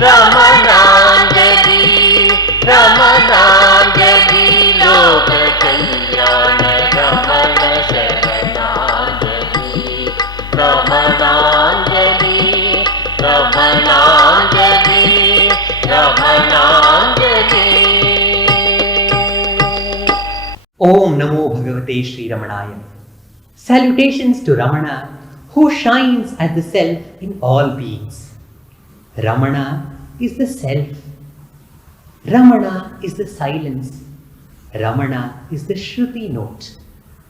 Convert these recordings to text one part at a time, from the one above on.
रमणाञ्जलि रमणाञ्जलि Lok Kalyan Raman शरणाञ्जलि रमणाञ्जलि रमणाञ्जलि रमणाञ्जलि। Om Namo Bhagavate Sri Ramanaya. Salutations to Ramana, who shines as the self in all beings. Ramana is the self. Ramana is the silence. Ramana is the Shruti note.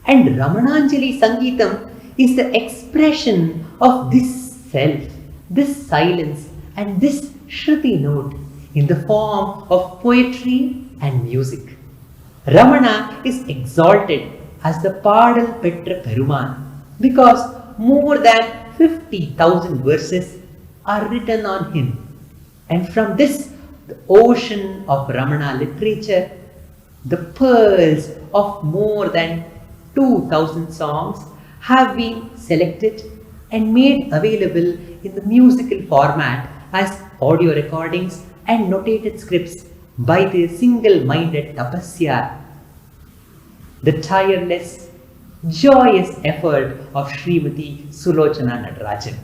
And Ramananjali Sangeetam is the expression of this self, this silence and this Shruti note in the form of poetry and music. Ramana is exalted as the Padal Petra Peruman because more than 50,000 verses are written on him. And from this, the ocean of Ramana literature, the pearls of more than 2,000 songs have been selected and made available in the musical format as audio recordings and notated scripts by the single-minded tapasya, the tireless, joyous effort of Srimati Sulochana Natarajan.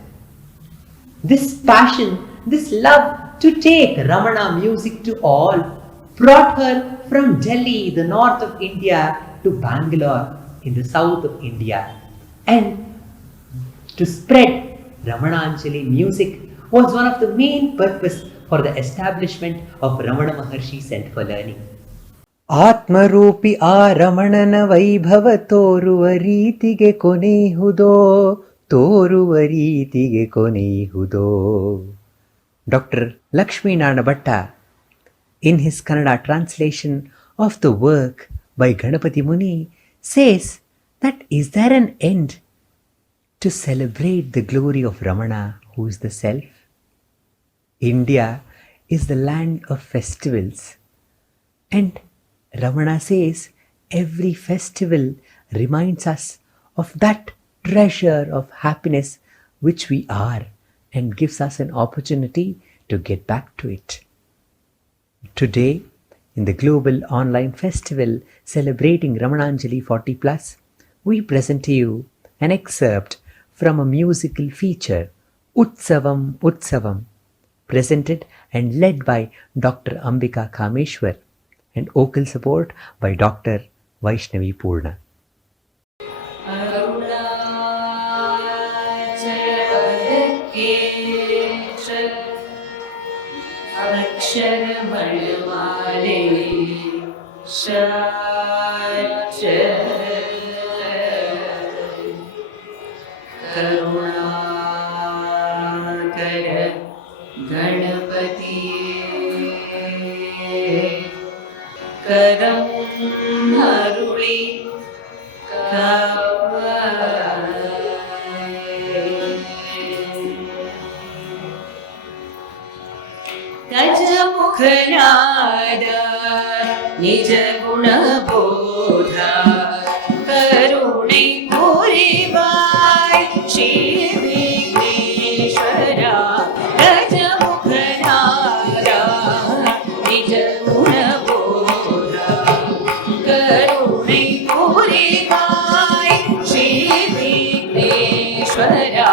This passion, this love to take Ramana music to all brought her from Delhi, the north of India, to Bangalore in the south of India. And to spread Ramananjali music was one of the main purpose for the establishment of Ramana Maharshi Center for Learning. ಆತ್ಮರೂಪಿ ಆ ರಮಣನ ವೈಭವ ತೋರುವ ರೀತಿಗೆ ಕೊನೆಯುವುದೋ ತೋರುವ ರೀತಿಗೆ ಕೊನೆಯುವುದೋ. Dr. Lakshminarayana Bhatta, in his Kannada translation of the work by Ganapati Muni, says that is there an end to celebrate the glory of Ramana, who is the self? India is the land of festivals, and Ramana says every festival reminds us of that treasure of happiness which we are and gives us an opportunity to get back to it. Today, in the global online festival celebrating Ramananjali 40+, we present to you an excerpt from a musical feature, Utsavam Utsavam, presented and led by Dr. Ambika Kameshwar and vocal support by Dr. Vaishnavi Purna. अक्षर बलवाले करुणाकर गणपति करम अरुळि गजमुखनाद निज गुणबोध करुणे पूरिवाय श्री विघ्नेश्वरा. गजमुखनाद निज गुणबोध करुणे पूरिवाय श्री विघ्नेश्वरा.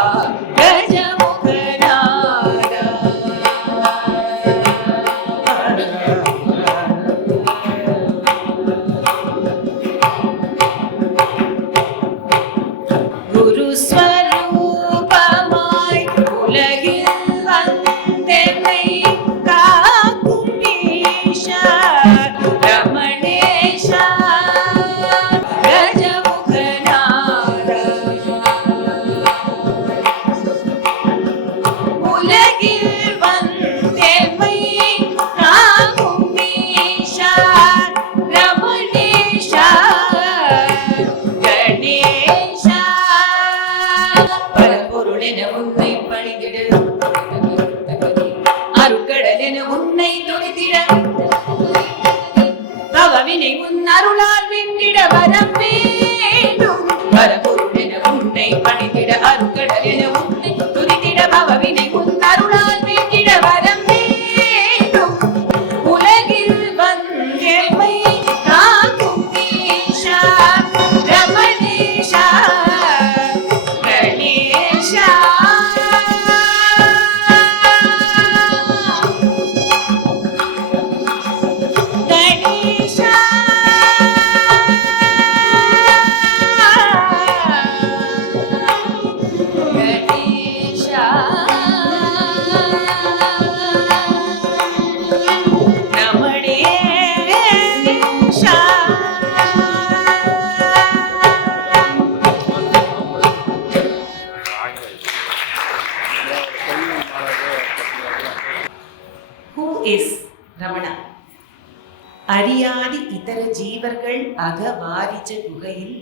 அறியாதி இதர ஜீவர்கள் அகவாரிஜ குகையில்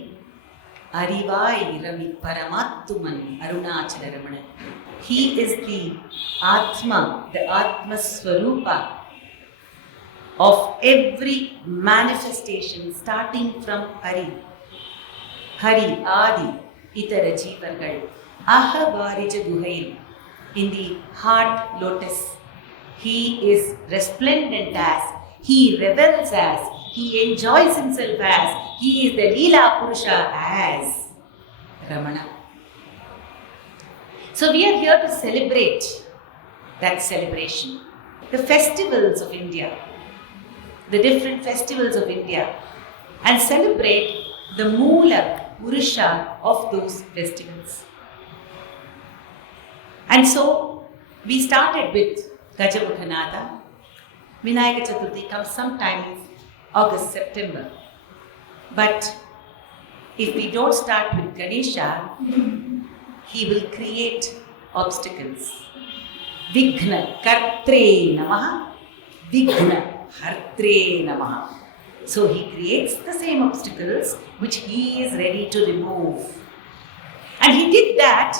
அறிவாய் இரவி பரமாத்துமன் Arunachal Ramanan. He is the Atma, the Atma Swarupa of every manifestation starting from Hari. Hari, Adi, Itara Jeevargal, Ahavarija Guhail, in the heart lotus. He is resplendent as, he revels as, he enjoys himself as, he is the Leela Purusha as Ramana. So we are here to celebrate that celebration. The festivals of India, the different festivals of India, and celebrate the Moola Purusha of those festivals. And so we started with Gajamukhanatha. Vinayaka Chaturthi comes sometime in August, September. But if we don't start with Ganesha, he will create obstacles. Vighna Kartre Namaha, Vighna Hartre Namaha. So he creates the same obstacles which he is ready to remove. And he did that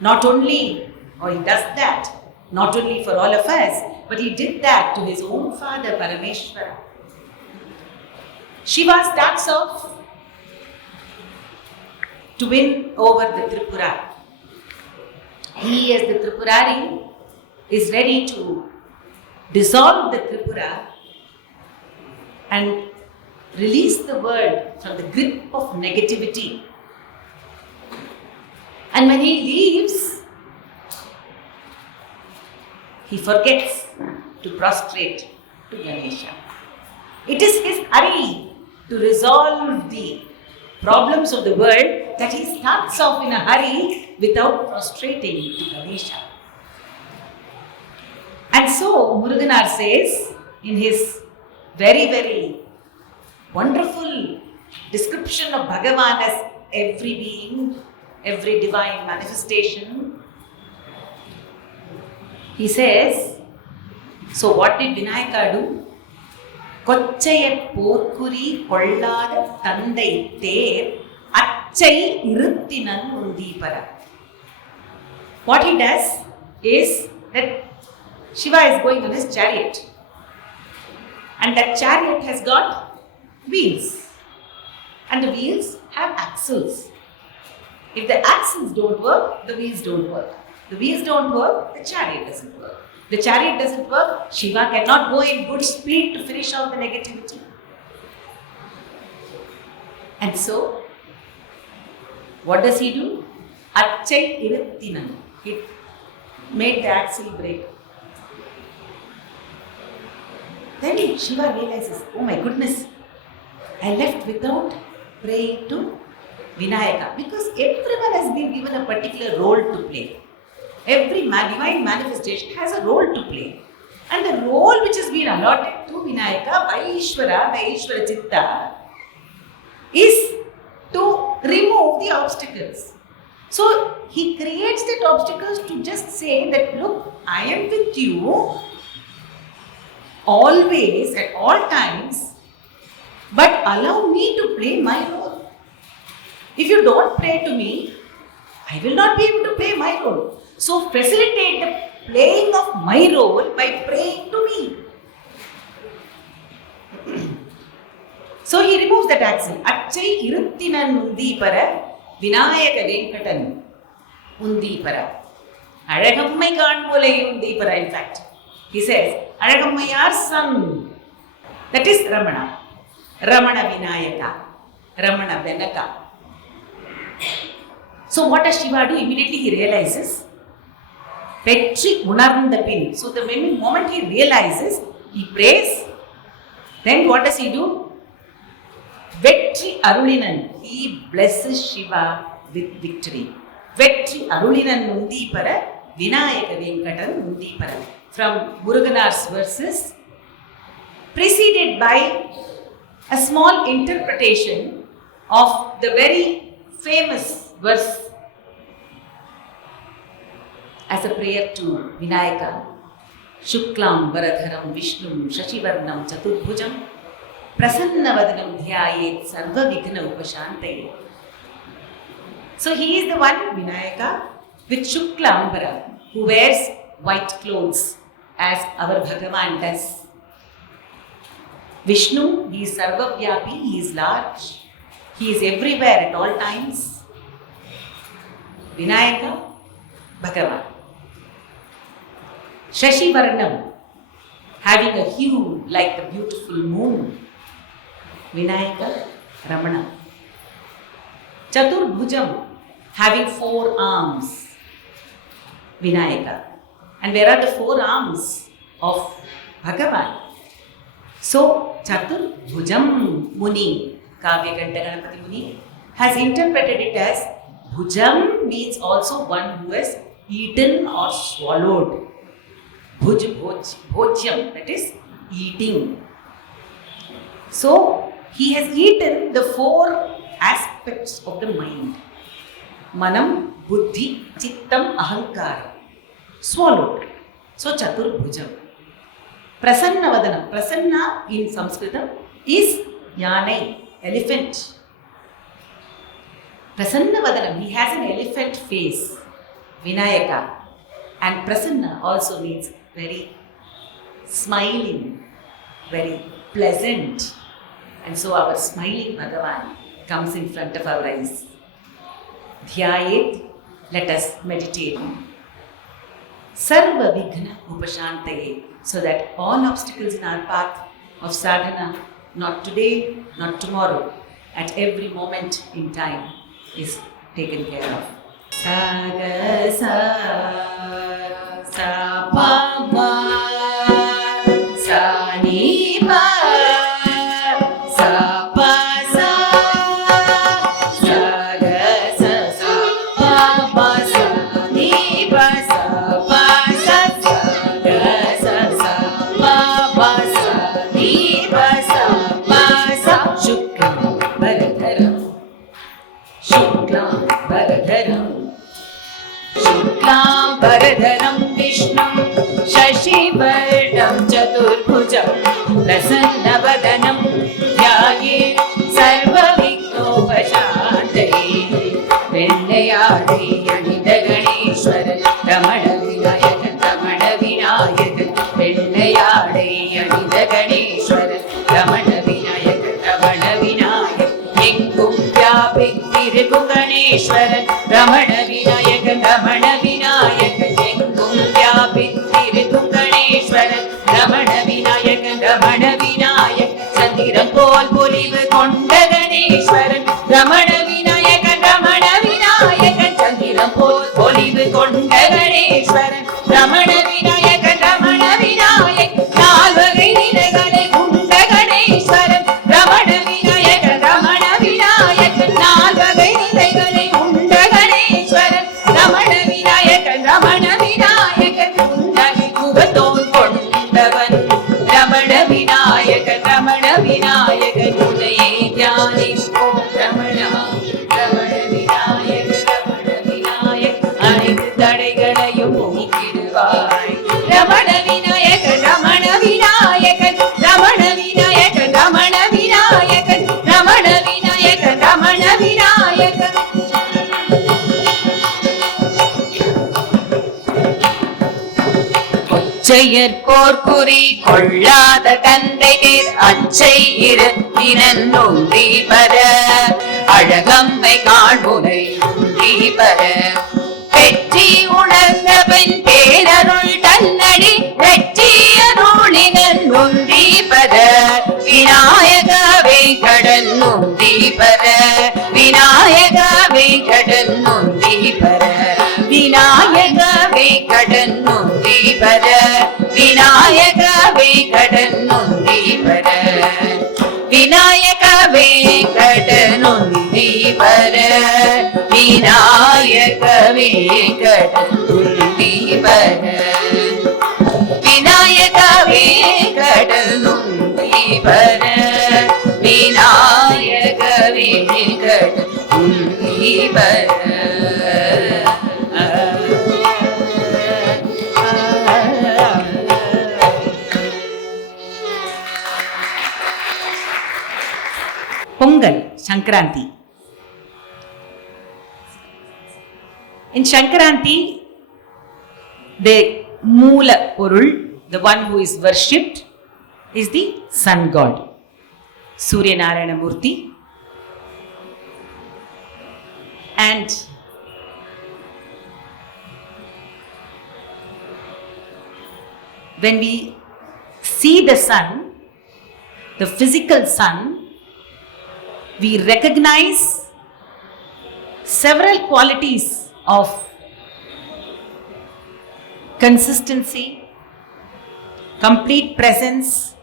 not only, or he does that not only for all of us, but he did that to his own father Parameshwara. Shiva starts off to win over the Tripura. He, as the Tripurari, is ready to dissolve the Tripura and release the world from the grip of negativity. And when he leaves, he forgets to prostrate to Ganesha. It is his hurry to resolve the problems of the world that he starts off in a hurry without prostrating to Ganesha. And so Muruganar says in his very, very wonderful description of Bhagavan as every being, every divine manifestation, he says, so what did Vinayaka do? கொச்சையற் போர்க்குறி கொள்ளாத தந்தை தேர் அச்சை இருத்தினன் உந்தீபர. What he does is that Shiva is going on his chariot, and that chariot has got wheels, and the wheels have axles. If the axles don't work, the wheels don't work. The wheels don't work, the chariot doesn't work. The chariot doesn't work, Shiva cannot go in good speed to finish off the negativity. And so, what does he do? Achai irattinan. He made the axle break. Then Shiva realizes, oh my goodness, I left without praying to Vinayaka, because everyone has been given a particular role to play. Every divine manifestation has a role to play. And the role which has been allotted to Vinayaka by Ishvara, by Ishvara Chitta, is to remove the obstacles. So he creates that obstacles to just say that, look, I am with you always, at all times, but allow me to play my role. If you don't pray to me, I will not be able to play my role. So facilitate the playing of my role by praying to me. So he removes that axle. Achai iruttinan undipara Vinayaka Venkatan undipara. Azhagammai kaanpolai undipara, in fact. He says, Azhagammayar son. That is Ramana. Ramana Vinayaka. Ramana Venaka. So what does Shiva do? Immediately he realizes, Petri unarnda pin. So the moment he realizes, he prays. Then what does he do? Vetri arulinan. He blesses Shiva with victory. Vetri arulinan undipara Vinayaka Venkatan undipara. From Muruganar's verses, preceded by a small interpretation of the very famous verse as a prayer to Vinayaka. Shuklam Varadharam Vishnum Shashivarnam Chaturbhujam Prasannavadhanam dhyayet sarva vighna upashantaya. So he is the one, Vinayaka, with Shukla Ambara, who wears white clothes as our Bhagavan does. Vishnu, he is Sarvavyapi, he is large, he is everywhere at all times. Vinayaka, Bhagavan. Shashi Varnam, having a hue like the beautiful moon. Vinayaka, Ramana. Chaturbhujam, having 4 arms. Vinayaka. And where are the 4 arms of Bhagavan? So, Chaturbhujam Muni, Kavyakanta Ganapati Muni, has interpreted it as Bhujam means also one who has eaten or swallowed. Bhojyam, that is eating. So, he has eaten the 4 aspects of the mind. Manam, Buddhi, Chittam, Ahankara. Swallowed. So, Chaturbhujam. Prasannavadhanam. Prasanna in Sanskritam is Yanai, elephant. Prasannavadhanam, he has an elephant face. Vinayaka. And Prasanna also means very smiling, very pleasant. And so our smiling Bhagavan comes in front of our eyes. Dhyayet, let us meditate. Sarva Vighna Upashantaye, so that all obstacles in our path of sadhana, not today, not tomorrow, at every moment in time, is taken care of. Saga sa pa ma sa ni pa sa pa sa saga sa pa ma sa ni pa sa pa sa saga sa pa ma sa ni pa sa pa sa Shuklam Bharadharam Shuklam Bharadharam Shuklam Bharadharam Vishnum Shashivarnam Chaturbhujam Prasannavadhanam Dhyayet Sarva Vignopashantaye Vennayadi Anita Ganeshwaran Ramana Vinayakan Ramana Vinayakan Vennayadi Anita Ganeshwaran Ramana Vinayakan Ramana Vinayakan Engum Vyapittirgu Ganeshwaran Ramana Vinayakan Ramana Vinayakan Engum Vyapittirgu Ganeshwaran Ramana Vinayakan Ramana Vinayakan Sandiram pol polivu konda Ganeshwaran Ramana Vinayakan Ramana Vinayakan Sandiram pol polivu konda Ganeshwaran Ramana Vinayakan Ramana Vinayakan Nalvagai nilagalai unda Ganeshwaran Ramana Vinayakan Ramana Vinayakan Nalvagai nilagalai unda Ganeshwaran Ramana Vinayakan Ramana Vinayakan Undagi kuvathon kondavan Ramana Vinayakan Ramana Vinayakan Udaye Dhyanipom Ramana Ramana Vinayakan Ramana Vinayakan Anithu thadaigalayum நீக்கிடுவாய் Ramana Vinayakan Ramana Vinayakan Ramana Vinayakan Ramana Vinayakan Ramana Vinayakan Ramana Vinayakan கொச்சையர் போர்க்குறி கொள்ளாத தந்தையர் அச்சை இருத்தினன் நொந்தி பர அழகம்மை காண்புனை நொந்தி பர வெற்றி உணர்ந்த பெண் பேரருள் தன்னடி வெற்றியருளினன் நொந்தி பர விநாயகவே கடன் நொந்தி பர விநாயகவே கடன் நொந்தி பர விநாயகவே கடன் நொந்தி பர விநாயகவே கடன் நொந்தி பர விநாயகவே கடன் நொந்தி பர விநாயகவே கடன் நொந்தி பர விநாயகவே கடன் நொந்தி பர விநாயகவே கடன் நொந்தி பர Shankranti. In Shankranti, the Moola Porul, the one who is worshipped, is the sun god, Surya Narayana Murti. And when we see the sun, the physical sun, we recognize several qualities of consistency, complete presence,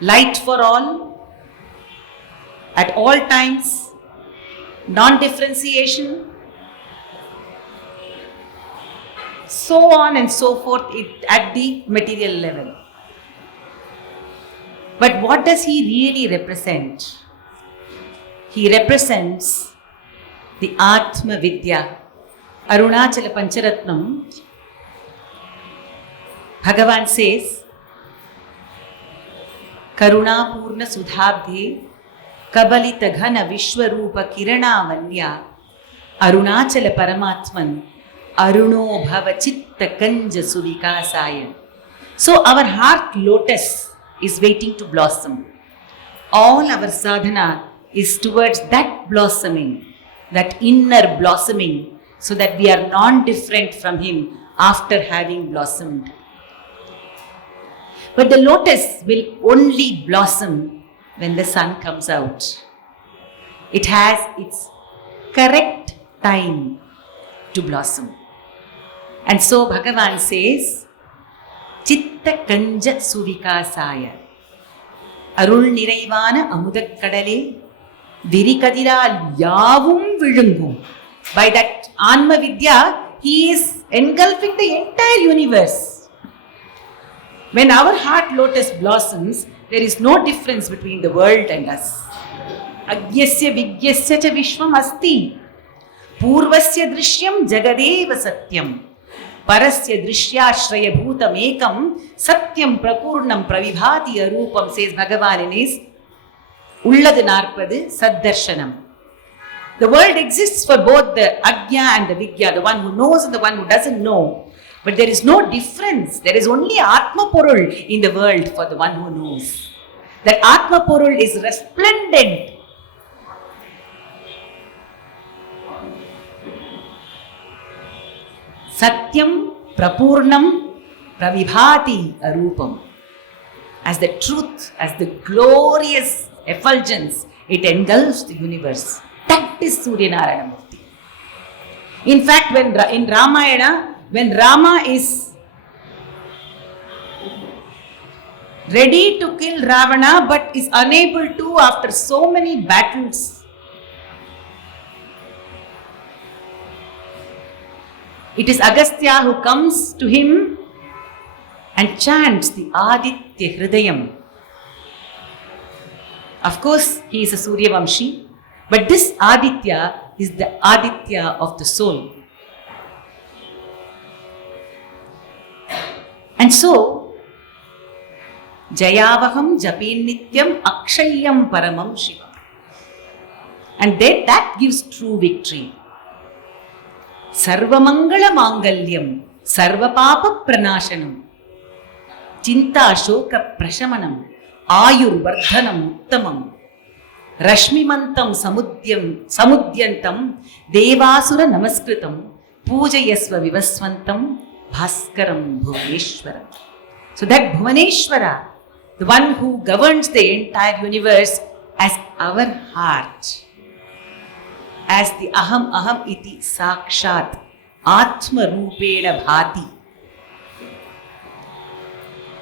light for all, at all times, non-differentiation, so on and so forth at the material level. But what does he really represent? He represents the Atma Vidya. Arunachala Pancharatnam, Bhagavan says, Karuna Purna Sudhabdhe Kabalita Ghana Vishwarupa Kirana Valya Arunachala Paramatman Aruno Bhava Chitta Kanja Suvikasaya. So our heart lotus is waiting to blossom. All our sadhana is towards that blossoming, that inner blossoming, so that we are non-different from him after having blossomed. But the lotus will only blossom when the sun comes out. It has its correct time to blossom. And so Bhagavan says, Chitta Kanja Suvikasaya Arul Niraivana Amudakadale Virikadiral Yavum Vilungum. By that Anma Vidya, he is engulfing the entire universe. When our heart lotus blossoms, there is no difference between the world and us. Agyasya Vigyasya cha Vishwam Asti Purvasya Drishyam Jagadeva Satyam Parasya Drishyashraya Bhutam Ekam Satyam Prapurnam Pravibhati Arupam, says Bhagavan in his Ulladu Narpadu Saddarshanam. The world exists for both the Agya and the Vigya, the one who knows and the one who doesn't know. But there is no difference. There is only Atma Porul in the world for the one who knows. That Atma Porul is resplendent. Satyam Prapurnam Pravibhati Arupam. As the truth, as the glorious effulgence, it engulfs the universe. That is Surya Narayana Murti. In fact, when in Ramayana, when Rama is ready to kill Ravana but is unable to after so many battles, it is Agastya who comes to him and chants the Aditya Hridayam. Of course, he is a Surya Vamshi, but this Aditya is the Aditya of the soul. And so, Jayavaham Japin Nityam Akshayam Paramam Shiva. And that gives true victory. Sarvamangala Mangalyam Sarvapapa Pranashanam Chinta Shoka Prashamanam Ayur Vardhanam Uttamam Rashmimantam Samudyantam Devasura Namaskritam Pujayasva Vivaswantam Bhaskaram Bhuvaneshwaram. So that Bhuvaneshwara, the one who governs the entire universe, as our heart, as the Aham iti Sakshat Atma Rupena Bhati.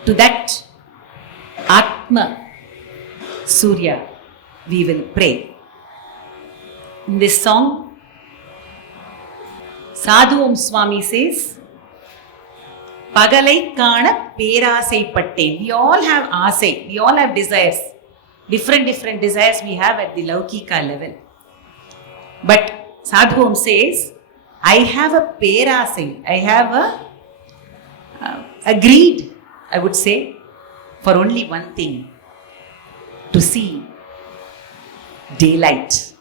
To that Atma Surya we will pray. In this song, Sadhu Om Swami says, Pagalai Kana Perasai Patte. We all have asai, we all have desires. Different desires we have at the Laukika level. But Sadhu Om says, I have a perasai, I have a greed, I would say, for only one thing, to see daylight,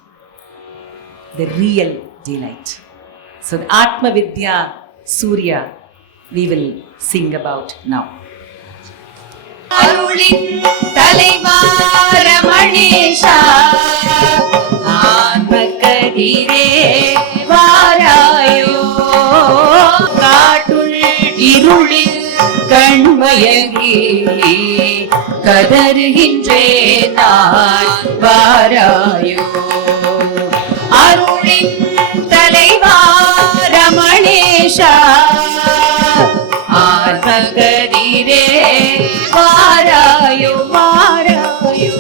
the real daylight. So the Atma Vidya Surya we will sing about now. அருளின் தலைவா ரமணேஷா, ஆன்மக்கதிரே வாராயோ, காட்டுள் இருளில் கண்மயங்கி கதறுகின்றேன் நான், வாராயோ. அருளின் தலைவா ரமணேஷா, ஆன்மக்கதிரே வாராயோ, வாராயோ.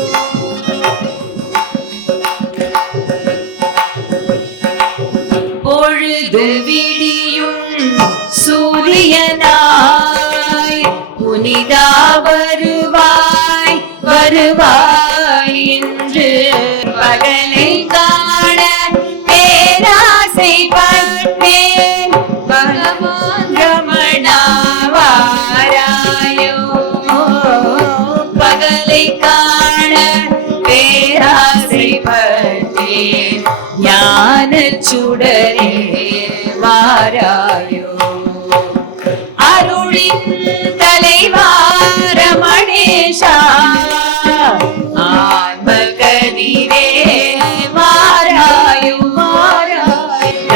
பொழுது விடியும் சூரியனாய் புனிதா வருவாய், வருவாய் என்று பகலை காண பேராசை பட்டேன், பகவான் ரமணா வாராயோ. பகலை காண பேராசை பட்டேன், ஞான சுடரே வாராயோ. அருளின் தலைவா ரமணேஷா, ஆன்மகதிரே வாராயோ, வாராயோ.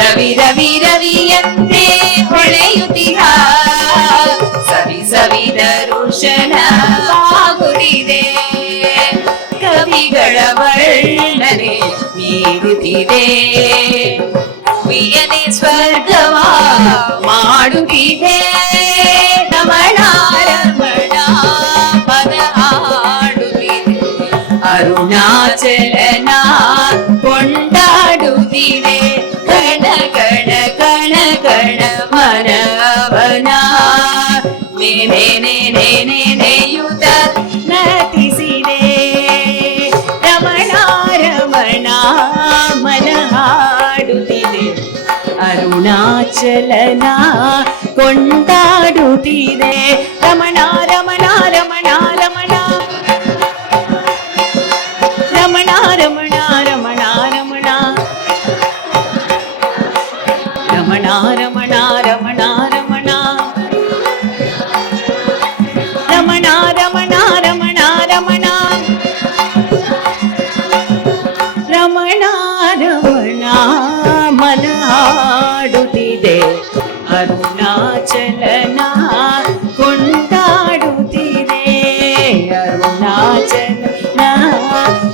ரவி ரவி ரவி என்றே ಹೊಳೆಯುತ್ತಿಹ, ಸವಿ ಸವಿ ದರುಶನವಾಗುತ್ತಿದೆ, ಕವಿಗಳ ವರ್ಣನೆ ಮೀರುತ್ತಿದೆ, ವಿಯನೆ ಸ್ವರ್ಗವ ಮಾಡುತ್ತಿದೆ. ರಮಣ ರಮಣ ಪದ ಹಾಡುತ್ತಿದೆ, ಅರುಣಾಚಲನ ಕೊಂಡಾಡುತ್ತಿದೆ, ಗಣ ಗಣ ಗಣ ಗಣ ಮನವನ ನೇನೆ ನೇನೆ ನೇನೆಯುತ ನಟಿಸಿದೆ. ರಮಣ ರಮಣ ಮನ ಹಾಡುತ್ತಿದೆ, ಅರುಣಾಚಲನ ಕೊಂಡಾಡುತ್ತಿದೆ. ರಮಣ ರಮಣ ರಮಣ ರಮಣ ರಮಣ ರಮಣ ರಮಣ ರಮಣ ರಮಣ ರಮಣ ರಮಣ ರಮಣ ರಮಣ ರಮಣ ರಮಣ ರಮಣ ರಮಣ ರಮಣ ಮನ ಹಾಡುತ್ತಿದೆ, ಅರುಣಾಚಲನ ಕೊಂಡಾಡುತ್ತಿದೆ, ಅರುಣಾಚಲನ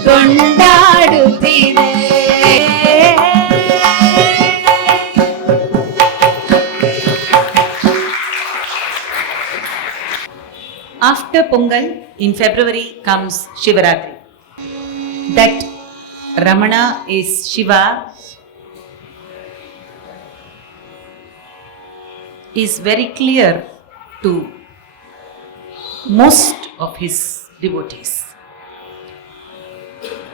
ಕೊಂಡಾಡುತ್ತಿದೆ. After Pongal in February comes Shivaratri. That Ramana is Shiva is very clear to most of his devotees.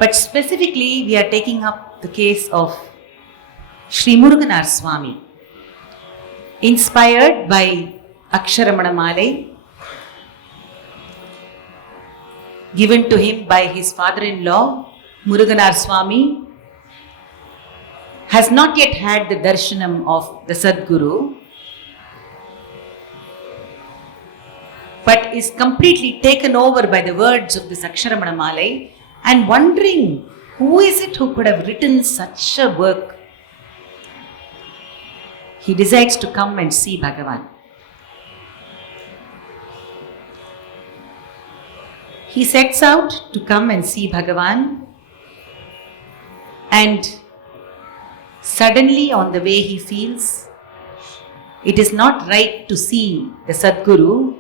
But specifically we are taking up the case of Sri Muruganar Swami, inspired by Aksharamana Malai, given to him by his father-in-law. Muruganar Swami has not yet had the darshanam of the Sadguru, but is completely taken over by the words of this Aksharamana Malai and wondering who is it who could have written such a work. He decides to come and see Bhagavan. He sets out to come and see Bhagavan, and suddenly on the way he feels it is not right to see the Sadguru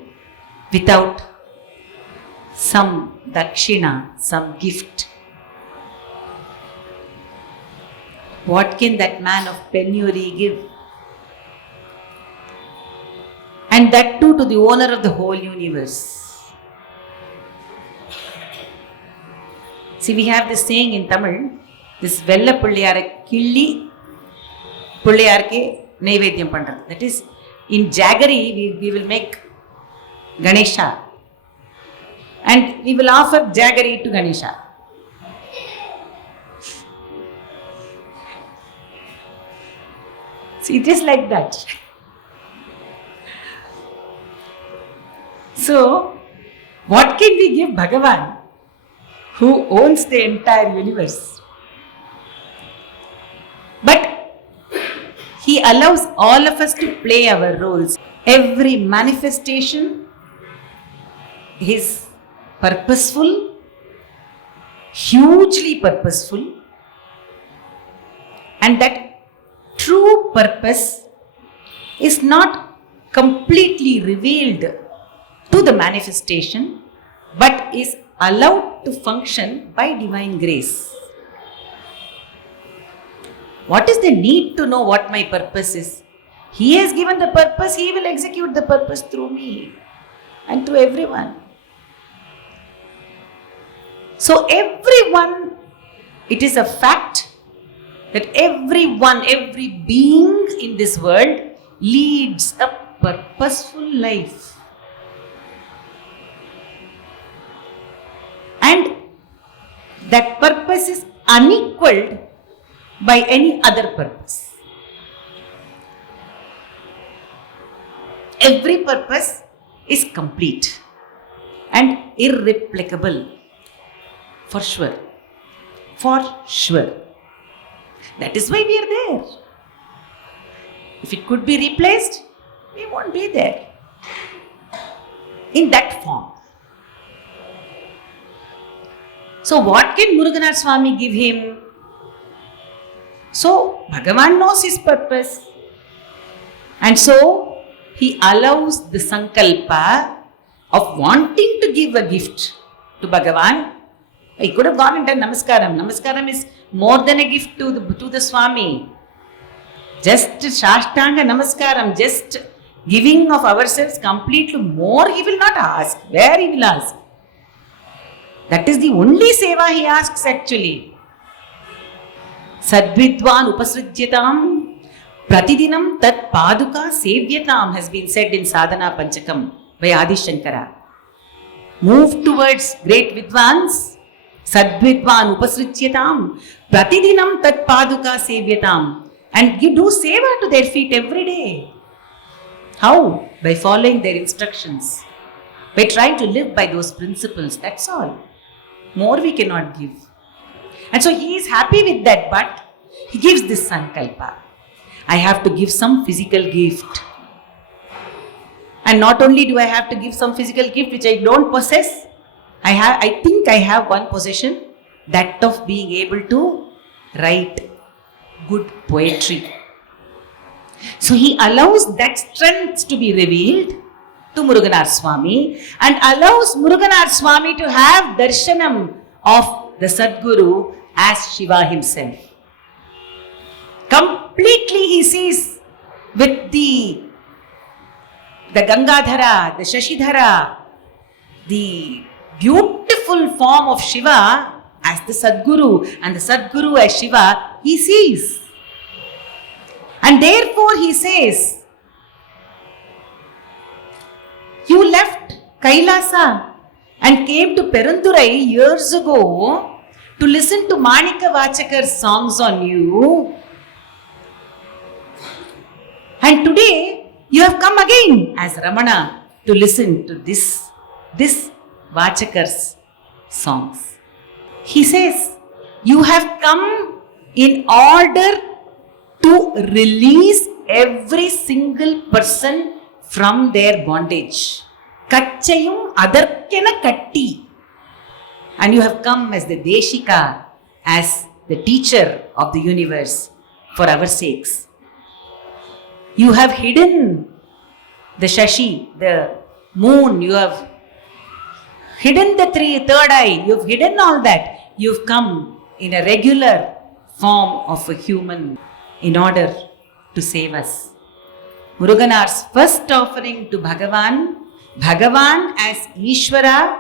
without some dakshina, some gift. What can that man of penury give? And that too to the owner of the whole universe. See, we have this saying in Tamil, this Vella Pulliyara Killi Pulliyarke Naivedyam Pandrat. That is, in Jaggery, we will make Ganesha and we will offer Jaggery to Ganesha. See, it is like that. So, what can we give Bhagavan, who owns the entire universe? But he allows all of us to play our roles. Every manifestation is purposeful, hugely purposeful, and that true purpose is not completely revealed to the manifestation, but is allowed to function by divine grace. What is the need to know what my purpose is? He has given the purpose, He will execute the purpose through me and through everyone. So everyone, it is a fact that everyone, every being in this world leads a purposeful life. And that purpose is unequaled by any other purpose. Every purpose is complete and irreplicable. For sure. For sure. That is why we are there. If it could be replaced, we won't be there. In that form. So what can Muruganath Swami give him? So Bhagavan knows his purpose. And so he allows the sankalpa of wanting to give a gift to Bhagavan. He could have gone and done Namaskaram. Namaskaram is more than a gift to the Swami. Just Shashtanga Namaskaram, just giving of ourselves completely, more he will not ask. Where he will ask? That is the only seva he asks actually. Sadvidwan upasrijyatam pratidinam tat paduka sevyatam has been said in Sadhana Panchakam by Adi Shankara. Move towards great Vidwans. Sadvidvan upasrijyatam pratidinam tat paduka sevyatam. And you do seva to their feet every day. How? By following their instructions. By trying to live by those principles. That's all. More we cannot give. And so he is happy with that, but he gives this sankalpa. I have to give some physical gift. And not only do I have to give some physical gift which I don't possess, I think I have one possession, that of being able to write good poetry. So he allows that strength to be revealed to Muruganath Swami and allows Muruganath Swami to have darshanam of the Sadguru as Shiva himself. Completely he sees with the Gangadhara, the Shashidhara, the beautiful form of Shiva as the Sadguru and the Sadguru as Shiva, he sees. And therefore he says, you left Kailasa and came to Perundurai years ago to listen to Manika Vachakar's songs on you. And today you have come again as Ramana to listen to this Vachakar's songs. He says, you have come in order to release every single person from their bondage. Kachayum adarkena katti. And you have come as the Deshika, as the teacher of the universe for our sakes. You have hidden the Shashi, the moon, you have hidden the third eye, you have hidden all that. You've come in a regular form of a human in order to save us. Muruganath's first offering to Bhagavan as Ishvara,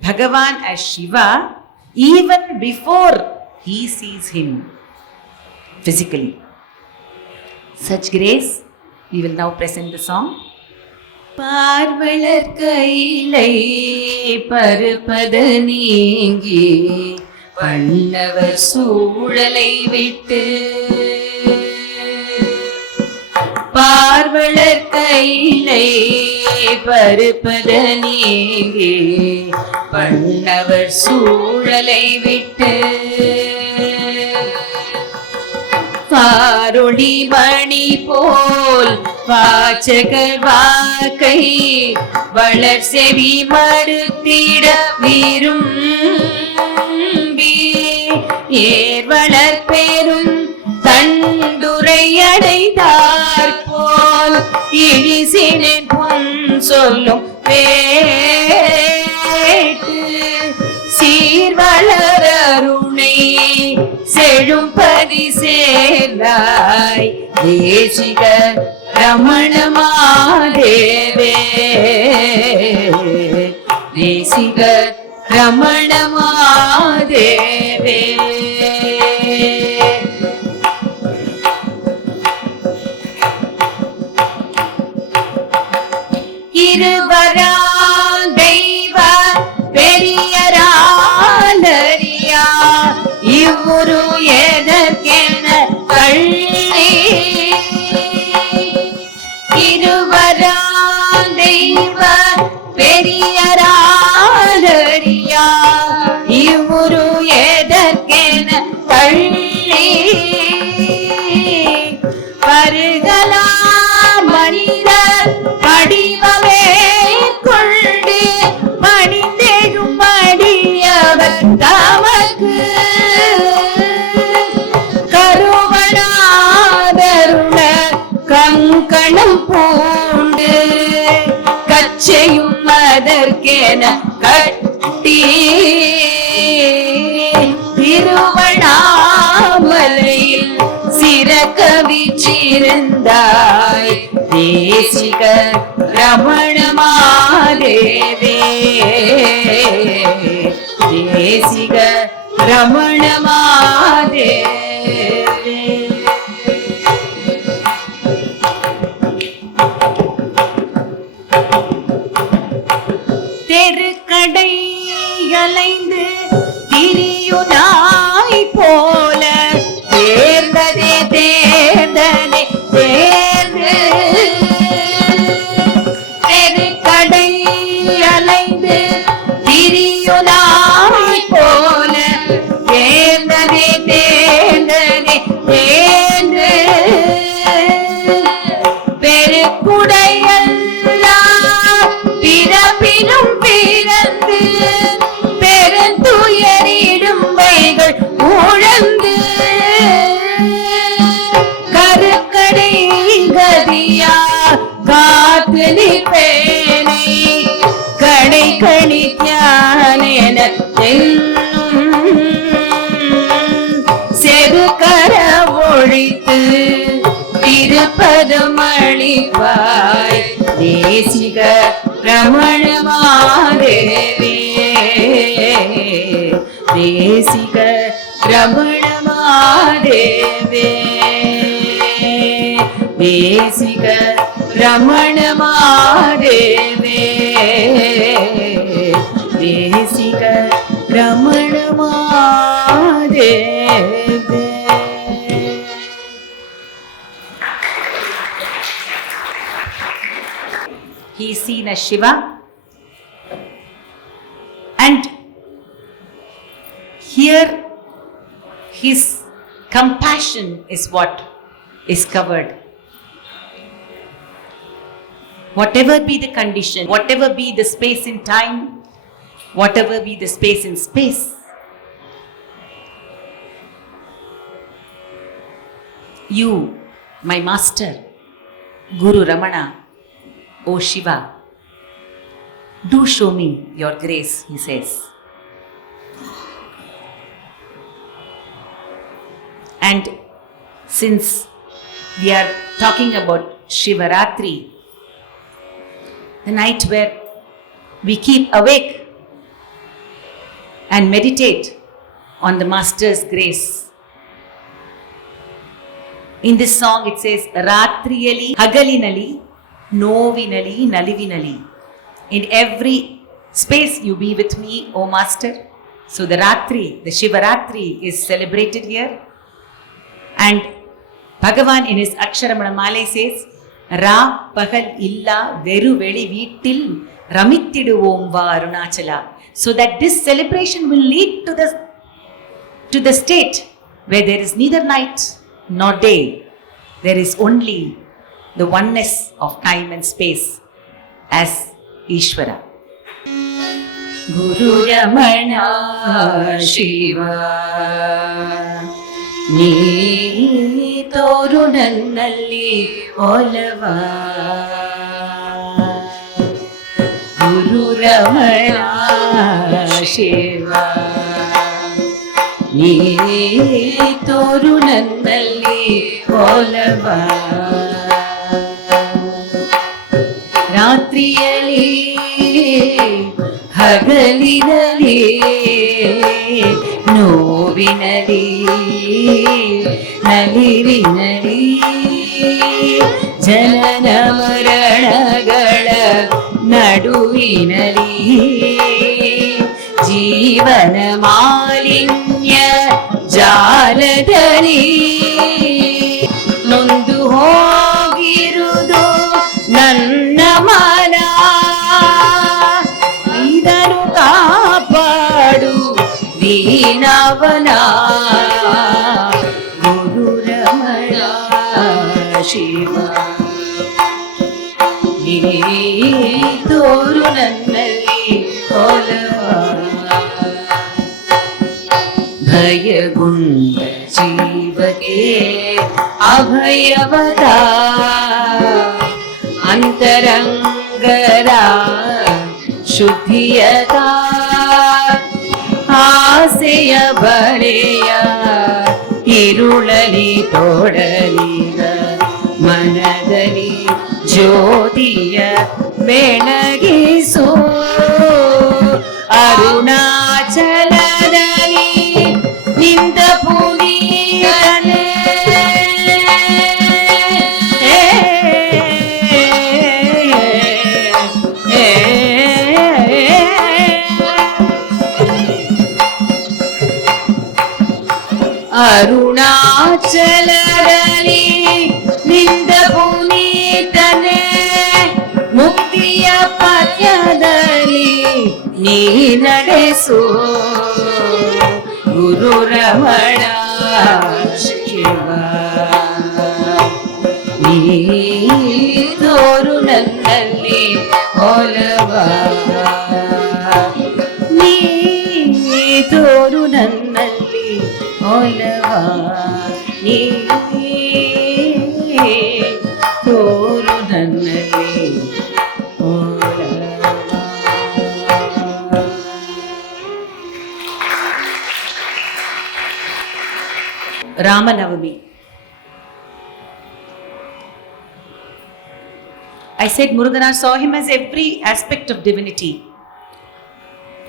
Bhagavan as Shiva, even before he sees him physically. Such grace, we will now present the song. பார்வளர் கையிலை பருப்பது நீங்கி பண்ணவர் சூழலை விட்டு இலை பருப்பத நீங்கி பண்ணவர் சூழலை விட்டு பாரொளி மணி போல் வாசகர் வாக்கை வளர் செவி மறுத்திட விரும்பி ஏர் வளர் பெரும் தண்டுரை அடைந்தார் போல் இழிசினின் பொன் சொல்லும் வேட்டு சீர்வளர் அருணை செழும் பரிசேலாய் தேசிக ரமண மாதேவே தேசிக ரமண மாதேவே. இருவரா தெய்வ பெரியராலரியா இவ்வுரு எதற்கென கள்ளி இருவரா தெய்வ பெரியராலரியா இவ்வுரு எதற்கென கள்ளி பருகலா மனித படிவமே கொண்டு பணிந்தேடும் அடியவர் தமக்கு கருவனாதருள கங்கணம் பூண்டு கச்சையும் அதற்கென கட்டி திருவண்ணாமலையில் சிறக்க வீற்றிருந்தாய் தேசிக ரமண மாதேவே தேசிக ரமண மாதேவே. தெருக்கடை அலைந்து திரியுனாய் போல தேர்ந்ததே தேர்ந்தனே தேர்ந்து தெருக்கடை அலைந்து திரியுனாய் போல தேர்ந்ததே தேர்ந்தனே தேர்ந்து பெருக்குடையெல்லாம் பிறப்பினும் பிறந்து பெருந்துயரிடும்பைகள் உழந்து கருக்கடை கதியா காத்து நிற்பேனை கடை கணிக்கானென செருக்கர ஒழித்து திருப்பதமளிப்பாய் தேசிக ரமண மாதேவே தேசிக ரமண மாதேவே தேசிக ரமண மாதேவே தேசிக Ramana மாதேவே. He is seen as Shiva, and here his compassion is what is covered. Whatever be the condition, whatever be the space in time, whatever be the space in space, you, my master, Guru Ramana, O Shiva, do show me your grace, he says. And since we are talking about Shivaratri, the night where we keep awake and meditate on the Master's grace. In this song it says, Ratriyali, Hagalinali, Novinali, Nalivinali. In every space you be with me, O Master. So the Ratri, the Shivaratri is celebrated here. And Bhagavan in his Aksharamana Malai says, ரா பகல் இல்லா வெறுவெளி வீட்டில் ரமித்திடுவோம் வா Arunachala. So that this celebration will lead to the state where there is neither night nor day. There is only the oneness of time and space as Ishvara. Guru Ramana Shiva ನೀ ತೋರು ನನ್ನಲ್ಲಿ ಒಲವ. ಗುರು ರಮಣ ಶಿವ ನೀ ತೋರು ನನ್ನಲ್ಲಿ ಒಲವ. ರಾತ್ರಿಯಲ್ಲಿ ಹಗಲಿನಲ್ಲಿ ನೋವಿನಲಿ ನಲಿವಿನಲಿ ಜನನ ಮರಣಗಳ ನಡುವಿನಲಿ ಜೀವನ ಮಾಲಿನ್ಯ ಜಾಲದಲ್ಲಿ ನೊಂದು ಹೋಗಿರುವುದು ನನ್ನ ಮನ. ಇದನ್ನು ಕಾಪಾಡು ದೀನವನ. ಗುರು ರಮಣ ಶಿವ ನೀ ತೋರು ನನ್ನಲ್ಲಿ ಒಲವ. ಭಯಗುಂಡ ಜೀವಕ್ಕೆ ಅಭಯವದ ಅಂತರಂಗರ ಶುದ್ಧಿಯದ ಆಸೆಯ ಬಳೆಯ ಇರುಳಲಿ ತೋಡಲಿಗ ಮನದಲ್ಲಿ ಜ್ಯೋತಿಯ ಬೆಳಗಿಸು. ಅರುಣಾಚಲದಲ್ಲಿ ನಿಂತ ಪುನೀತನೇ ಅರುಣಾಚಲದಲ್ಲಿ ನಿಂದ ಪುನೀತನೇ ಮುಕ್ತಿಯ ಪಥದಲ್ಲಿ ನೀ ನಡೆಸು. ಗುರು ರಮಣ ಶಿವ ನೀ ತೋರು ನನ್ನಲ್ಲಿ ಒಲವ. ನೀ ತೋರು ನನ್ನಲ್ಲಿ ಒಲವ. ನೀ ತೋರು ನನ್ನಲ್ಲಿ ಒಲವ. Ramanavami. I said Muruganar saw him as every aspect of divinity.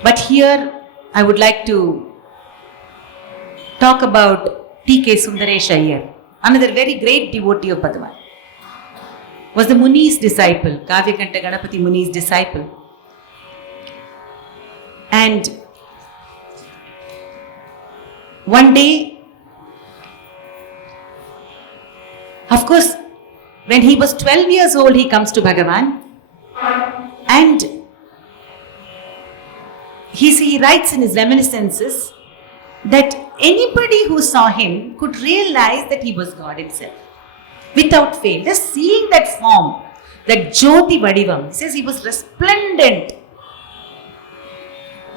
But here I would like to talk about T.K. Sundaresh Iyer, another very great devotee of Bhagavan. Was the Muni's disciple, Kavyakanta Ganapati Muni's disciple. And one day, of course, when he was 12 years old, he comes to Bhagavan and he writes in his reminiscences that anybody who saw him could realize that he was God himself without fail. Just seeing that form, that Jyoti Vadivam, he says he was resplendent.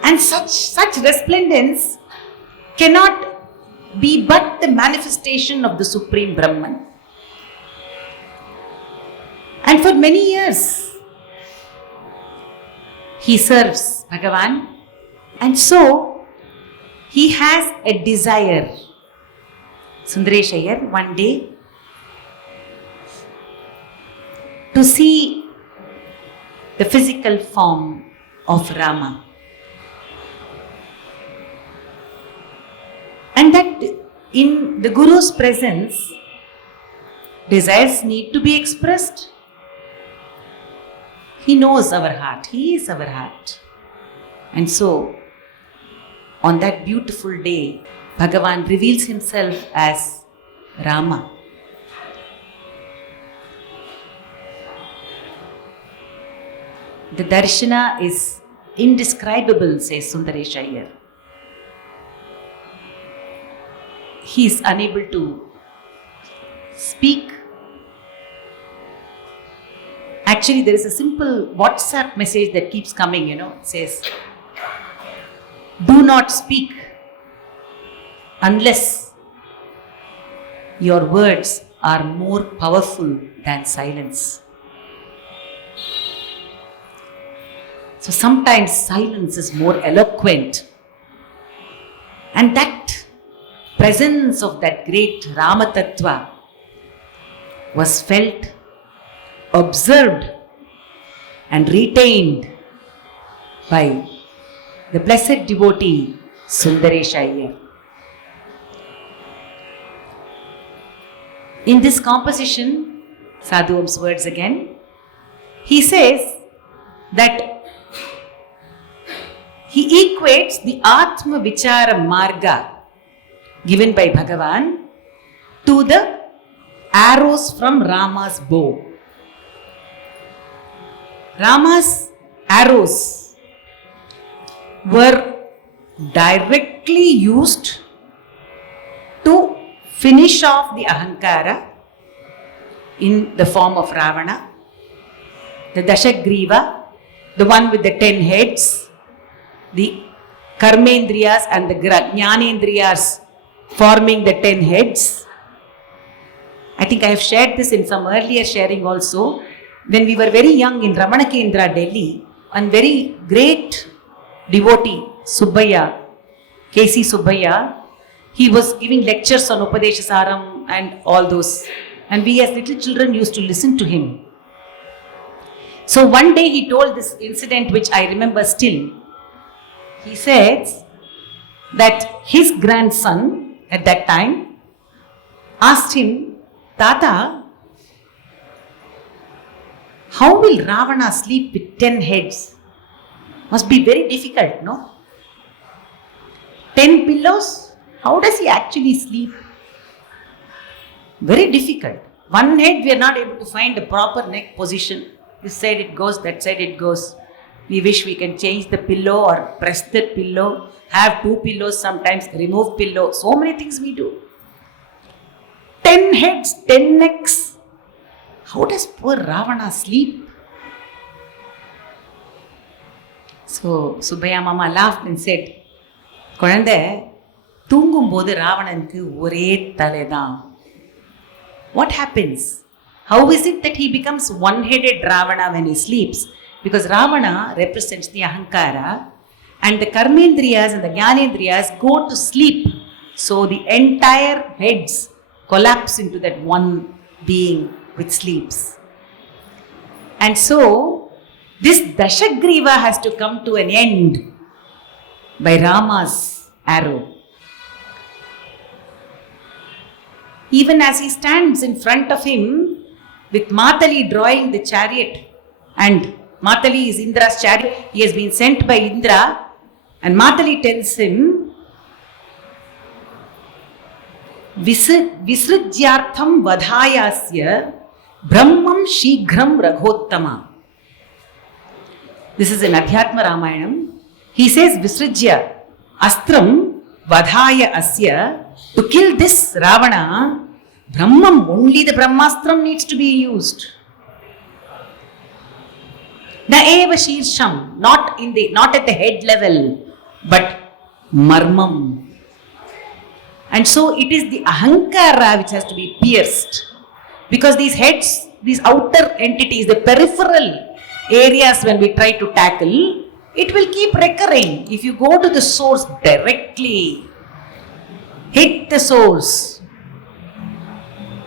And such resplendence cannot be but the manifestation of the Supreme Brahman. And for many years, he serves Bhagavan, and so he has a desire. Sundaresh Iyer one day to see the physical form of Rama. And that in the Guru's presence, desires need to be expressed. He knows our heart. He is our heart. And so, on that beautiful day, Bhagavan reveals himself as Rama. The darshana is indescribable, says Sundaresh Iyer. He is unable to speak. Actually, there is a simple WhatsApp message that keeps coming, it says, do not speak unless your words are more powerful than silence. So sometimes silence is more eloquent. And that presence of that great Rama Tattva was felt, observed and retained by the blessed devotee Sundaresh Iyer. In this composition, Sadhu Om's words again, he says that he equates the Atma Vichara Marga given by Bhagavan to the arrows from Rama's bow. Rama's arrows were directly used to finish off the Ahankara in the form of Ravana, the Dashagriva, the one with the 10 heads, the Karmendriyas and the Jnanendriyas forming the 10 heads. I think I have shared this in some earlier sharing also. When we were very young in Ramana Kendra, Delhi, one very great devotee, Subbaya, K.C. Subbaya, he was giving lectures on Upadeshasaram and all those. And we as little children used to listen to him. So one day he told this incident which I remember still. He says that his grandson at that time asked him, Tata, how will Ravana sleep with 10 heads? Must be very difficult, no? 10 pillows? How does he actually sleep? Very difficult. One head we are not able to find a proper neck position. This side it goes, that side it goes. We wish we can change the pillow or press the pillow, have 2 pillows sometimes, remove pillow. So many things we do. 10 heads, 10 necks. How does poor Ravana sleep? So Subbaya Mama laughed and said, குழந்தை தூங்கும்போது ராவணனுக்கு ஒரே தலைதான். What happens? How is it that he becomes one-headed Ravana when he sleeps? Because Ravana represents the Ahankara and the Karmendriyas and the Jnanendriyas go to sleep. So the entire heads collapse into that one being which sleeps. And so this Dashagriva has to come to an end by Rama's arrow. Even as he stands in front of him with Matali drawing the chariot, and Matali is Indra's chariot, he has been sent by Indra, and Matali tells him, Visrujyartham vadhayasya brahmam shighram raghottama. This is in Adhyatma Ramayanam. He says, Visrujya astram vadhaya asya, to kill this Ravana, Brahmam, only the Brahmastram needs to be used. Na eva shirsham, not at the head level, but marmam. And so it is the Ahankara which has to be pierced. Because these heads, these outer entities, the peripheral areas when we try to tackle, it will keep recurring. If you go to the source directly, hit the source,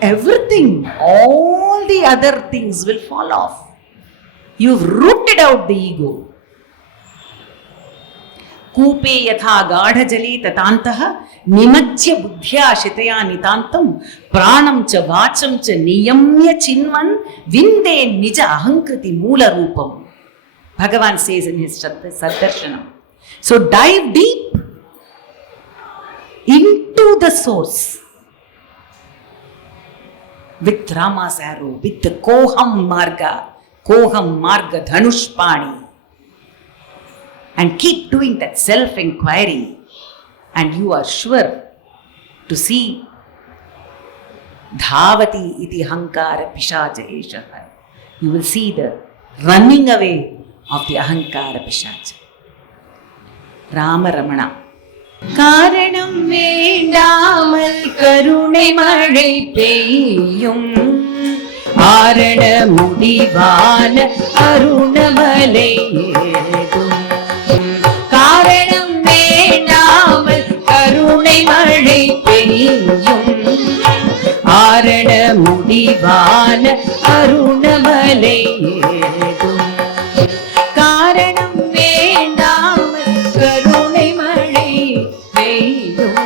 everything, all the other things will fall off. You've rooted out the ego. Koope yatha gadha jale tatantaha nimajya buddhya shitaya nitantam pranam cha vacham cha niyamya chinman vinde nija ahankriti moola roopam. Bhagavan says in his Saddarshanam. So dive deep into the source with Rama's arrow, with the Koham Marga, Koham Marga Dhanushpani. And keep doing that self-inquiry, and you are sure to see Dhavati iti hankara pishacha eshaha. You will see the running away of the ahankara pishacha. Rama Ramana. காரணம் வேண்டாமல் கருணை மழை பெய்யும் ஆரண முடிவான அருணமலை ஏதும் காரணம் வேண்டாமல் கருணை மழை பெய்யும் ஆரண முடிவான அருணமலை ஏதும் காரணம் வேண்டாமல் கருணை மழை பெய்யும்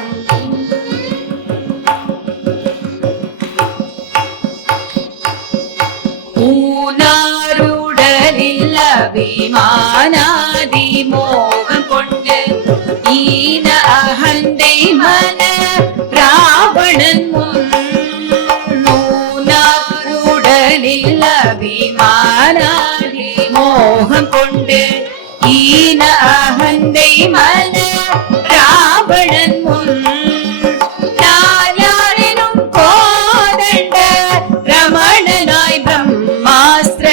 ஊனாருடலில் அபிமானாதி மோகம் கொண்டு ஈன அகந்தை மன ராவணன் முன் ஊனாருடலில் அபிமானாதி மோகம் கொண்டு ஈன அகந்தை மன ராவணன் முன் நாலாரினும் கோதண்ட ரமணனாய் பிரம்மாஸ்திர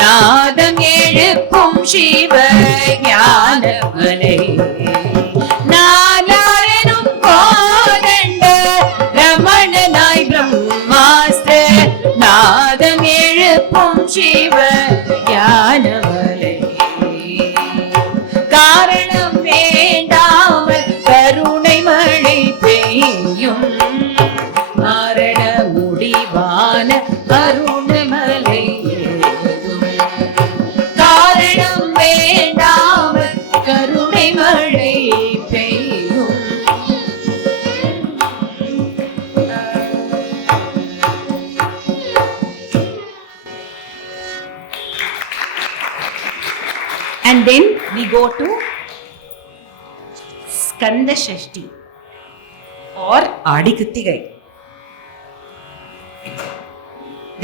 நாதம் எழுப்பும் சிவ ஞானமலை நாலாரினும் கோதண்ட ரமணனாய் பிரம்மாஸ்திர நாதம் எழுப்பும் சிவ ஞானமலை காரணம் வேண்டாமல் கருணை மழை பெய்யும் மரண முடிவான அருணமலை ஏதும் காரணம் வேண்டாமல் கருணை மழை பெய்யும் And then we go to Skanda Shashti or Adi Krittigai.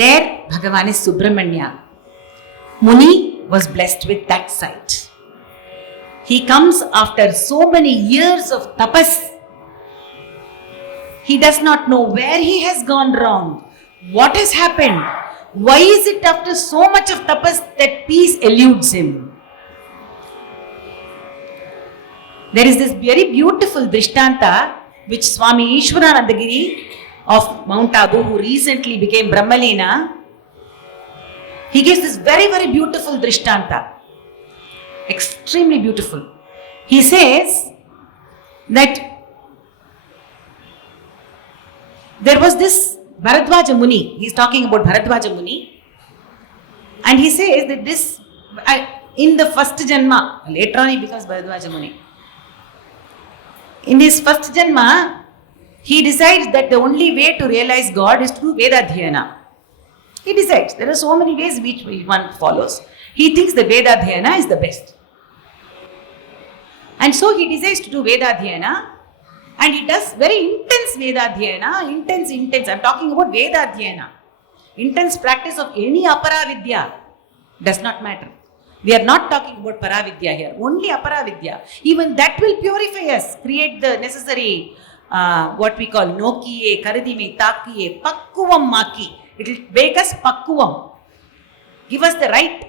There Bhagavan is Subramanya. Muni was blessed with that sight. He comes after so many years of tapas. He does not know where he has gone wrong. What has happened? Why is it after so much of tapas that peace eludes him? There is this very beautiful Drishtanta which Swami Ishwaranandagiri of Mount Abu, who recently became Brahmalina, he gives this very, very beautiful Drishtanta. Extremely beautiful. He says that there was this Bharadwaja Muni. He is talking about Bharadwaja Muni. And he says that this, in the first Janma, later on he becomes Bharadwaja Muni. In his first Janma, he decides that the only way to realize God is to do Vedadhyana. He decides. There are so many ways which one follows. He thinks the Vedadhyana is the best. And so he decides to do Vedadhyana, and he does very intense Vedadhyana, intense. I'm talking about Vedadhyana. Intense practice of any Aparavidya does not matter. We are not talking about Paravidya here, only Aparavidya. Even that will purify us, create the necessary, what we call Nokiye, Karadime, Takiye, Pakkuvam Maki. It will make us Pakkuvam. Give us the right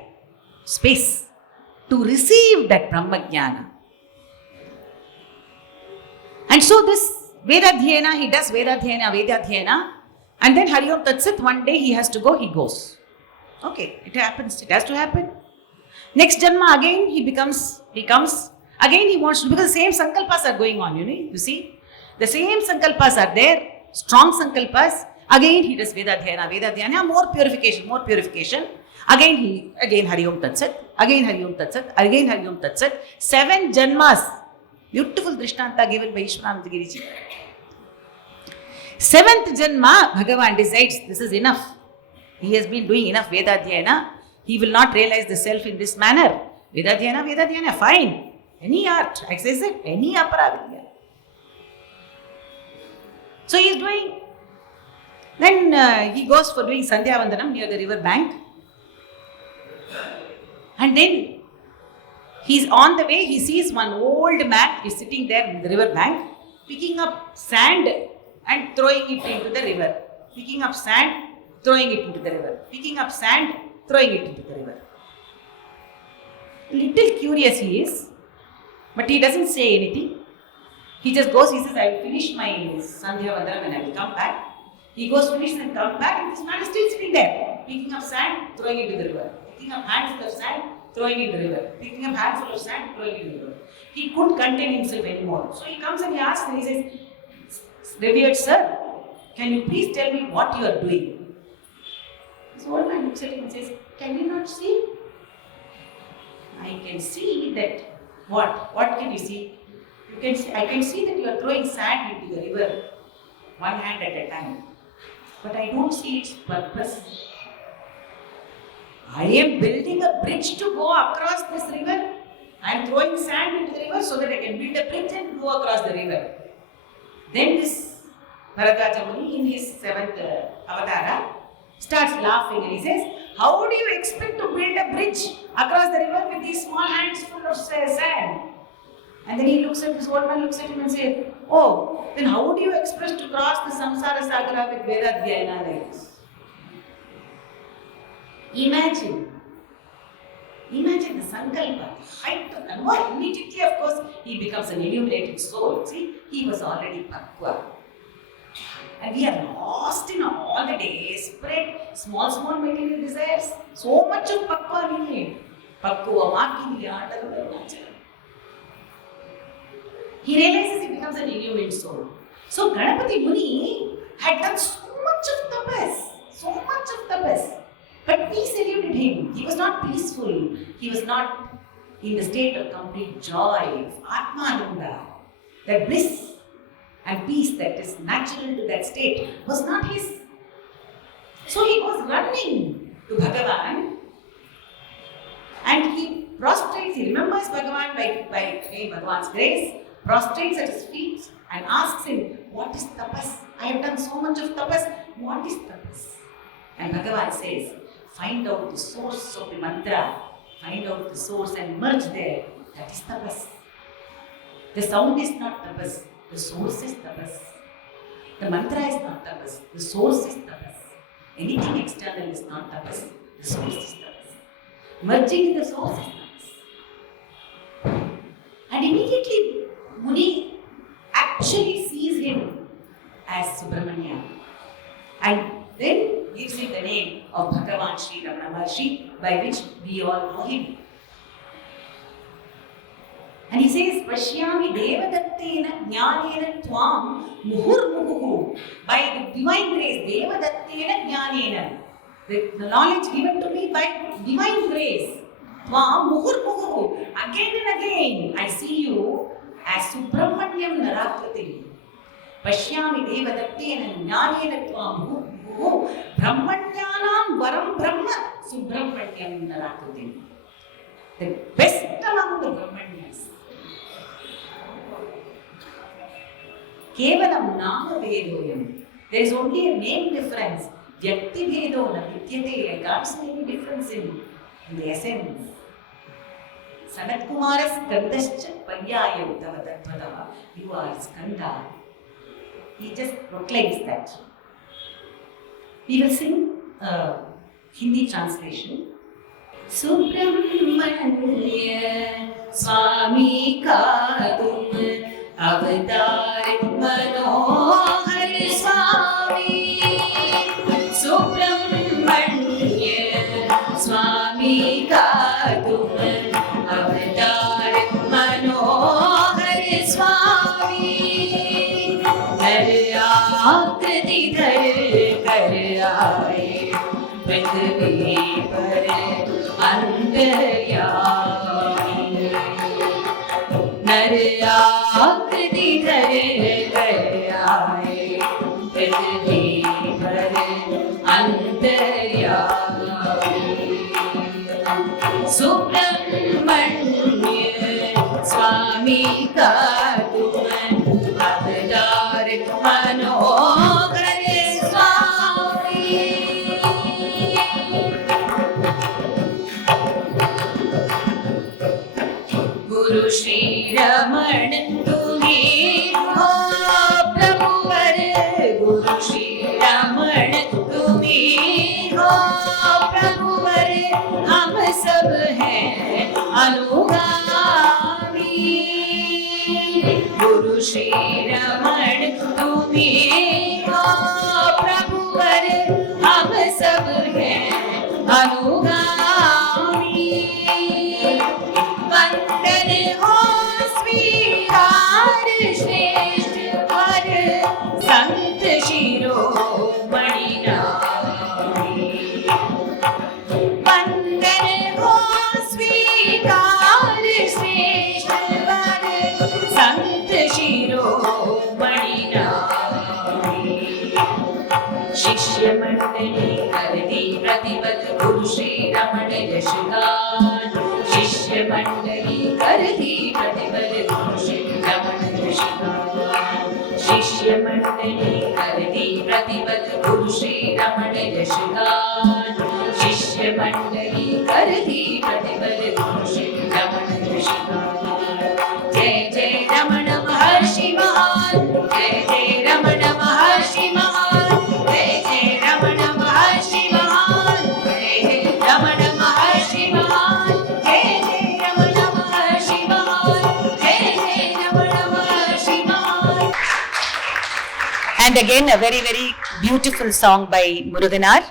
space to receive that Brahmajnana. And so this Vedadhyana, he does Vedadhyana, and then Hari Om Tat Sat, one day he has to go, he goes. Okay, it happens, it has to happen. Next Janma again he comes, again he wants to, because the same sankalpas are going on, you see. The same sankalpas are there, strong sankalpas. Again he does Vedadhyana, more purification. Again Hari Om Tat Sat, again Hari Om Tat Sat, again Hari Om Tat Sat. 7 Janmas. Beautiful Drishtanta given by Ishwaranandagiri ji. 7th Janma, Bhagavan decides this is enough. He has been doing enough Vedadhyana. He will not realize the self in this manner. Vedadhyana, fine. Any art, access it, any Aparavidya. So he is doing. Then he goes for doing Sandhya Vandanam near the river bank. And then he's on the way, he sees one old man is sitting there in the river bank, picking up sand and throwing it into the river. Picking up sand, throwing it into the river. Picking up sand, throwing it into the river. Little curious he is, but he doesn't say anything. He just goes, he says, I will finish my Sandhya Vandanam and I will come back. He goes, finishes and comes back, and this man is still sitting there, picking up sand, throwing it into the river. Picking up handful of sand, throwing it into the river. Picking up handful of sand, throwing it into the river. He couldn't contain himself anymore. So he comes and he asks, and he says, Revered sir, can you please tell me what you are doing? This old man looks at him and says, can you not see? I can see that. What? What can you see? You can see, I can see that you are throwing sand into the river, one hand at a time. But I don't see its purpose. I am building a bridge to go across this river. I am throwing sand into the river so that I can build a bridge and go across the river. Then this Bharadaja Muni in his 7th avatara starts laughing and he says, how do you expect to build a bridge across the river with these small hands full of sand? And then he looks at this old man, looks at him and says, oh, then how do you expect to cross the samsara sagara with Vedadhyayana like this? Imagine the sankalpa, height of the immediately, of course, he becomes an illuminated soul. See, he was already pakwa. And we are lost in all the desperate, small material desires. So much of pakwa we need. Pakwa, maki, the art of the he realizes he becomes an illuminated soul. So Ganapati Muni had done so much of tapas. But peace eluded him. He was not peaceful. He was not in the state of complete joy, Atmananda. That bliss and peace that is natural to that state was not his. So he was running to Bhagavan and he prostrates, he remembers Bhagavan by Bhagavan's grace, prostrates at his feet and asks him, what is tapas? I have done so much of tapas. What is tapas? And Bhagavan says, find out the source of the mantra, find out the source and merge there. That is tapas. The sound is not tapas, the source is tapas. The mantra is not tapas, the source is tapas. Anything external is not tapas, the source is tapas. Merging in the source is tapas. And immediately Muni actually sees him as Subramanya and then gives him the name of Bhagavan Sri Ramana Maharshi, by which we all know him. And he says, Pashyami Devadattena Jnanena Tvam Muhurmuhu. By the divine grace, Devadattena Jnanena. The knowledge given to me by divine grace. Tvam Muhurmuhu. Again and again, I see you as Subramanyam Narakriti. Pashyami Devadattena Jnanena Tvam Muhurmuhu. Brahmanyanam Varam Brahma Subramanyam Narakriti. The best among the Brahmanyas. Kevalam Nama Vedoyam. There is only a name difference. Vyakti Vedo na Vidyate. I can't see any difference in the essence. Sanat Kumaras Skandascha Paryayam Tava Tattvada. You are Skanda. He just proclaims that. We will sing a Hindi translation. Subramanya Swami ka tum avatar manohar Swami. Subramanya Swami ka tum avatar manohar Swami. Har aakriti dhar kar aaye prithvi par अंतर्यामी नर आकृति धर कर आए पृथ्वी पर अंतर्यामी सुब्रह्मण्य स्वामी का तुम अवतार मनोहर स्वामी। गुरु श्री रमण तुम्हें हो प्रभुवर, गुरु श्री रमण तुम्हें हो प्रभुवर, हम सब हैं अनुगामी। गुरु श्री रमण तुम्हें हो प्रभुवर, हम सब हैं अनुगामी। वंदन हो स्वीकार श्रेष्ठ वर, संत शिरोमणि नामी। वंदन हो स्वीकार श्रेष्ठ वर, संत शिरोमणि नामी। शिष्य मंडली करती प्रतिपद गुरु श्री रमण यशगान, शिष्य मंडली करती प्रतिपद गुरु श्री रमण यशगान। शिष्य मंडली करती प्रतिपद गुरु श्री रमण यशगान, शिष्य मंडली करती प्रतिपद गुरु श्री रमण यशगान। जय जय रमण महर्षि महान, जय जय रमण महर्षि महान, जय जय रमण महर्षि महान, जय जय रमण महर्षि महान, जय जय रमण महर्षि महान, जय जय रमण महर्षि महान. And again a very, very beautiful song by Muruganar.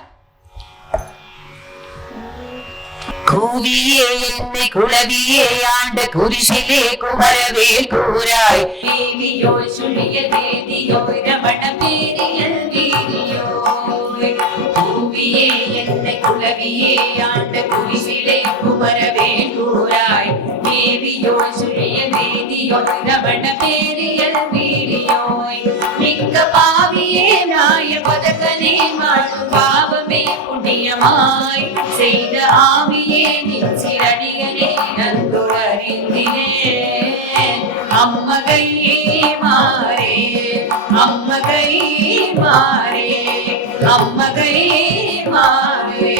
கூவியே என்னை குளவியே ஆண்ட குரிசிலே குமரவேல் கூறாய், தேவியோய் சுழிய தேதியோய் ரமண பேரியல் வீரியோய். கூவியே என்னை குளவியே ஆண்ட குரிசிலே குமரவேல் கூறாய், தேவியோய் சுழிய தேதியோய் ரமண பேரியல் வீரியோய். மிக்க பாவியே நாய பதகனே மாட்டும் பாவமே புண்ணியமாய் செய்த ஆவியே நின் சிரடிகளே நன்குணறிந்தினேன். அம்மகையே மாறே அம்மகையே மாறே அம்மகையே மாறே.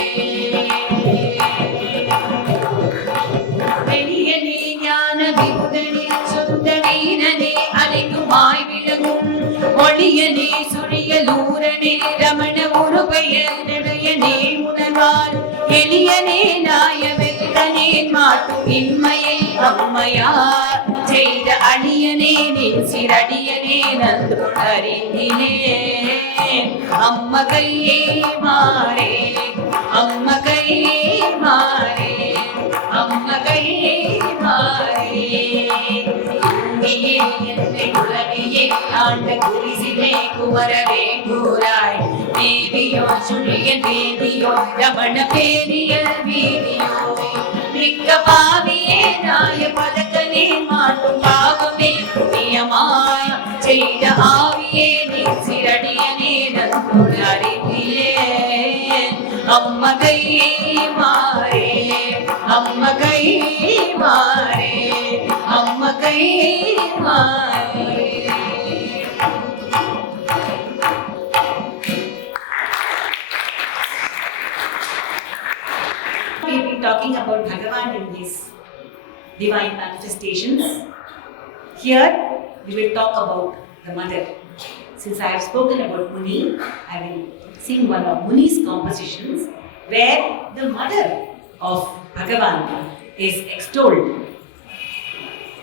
பெரியனே ஞான விபுதனே சுத்த வீரனே அனைத்துமாய் விளங்கும் ஒளியனே சுழியலூரனே ரமண உருபெயர் நிலையனே உணர்வார் எளியனே நாயவெல்கனே மாட்டும் இன்மையை அம்மையார் செய்த அடியனே நின் சிரடியனே நன்குணறிந்தினேன். அம்மகையே மாறே அம்மகையே மாறே அம்மகையே மாறே. கூவியே என்னை குளவியே ஆண்ட குரிசிலே குமரவே கூறாய், தேவியோ சுழிய தேதியோ ரமண பேரியல் வீதியோய். மிக்க பாவியே நாய பதக்கனே மாட்டும் பாவமே புண்ணியமாய் செய்த ஆவியே நின் சிரடியனே நன்குணறிந்தினேன். அம்மகையே மாறே அம்மகையே மாறே அம்மகையே மாறே. We will be talking about Bhagavan in his divine manifestations. Here we will talk about the mother. Since I have spoken about Muni, I will sing one of Muni's compositions where the mother of Bhagavan is extolled.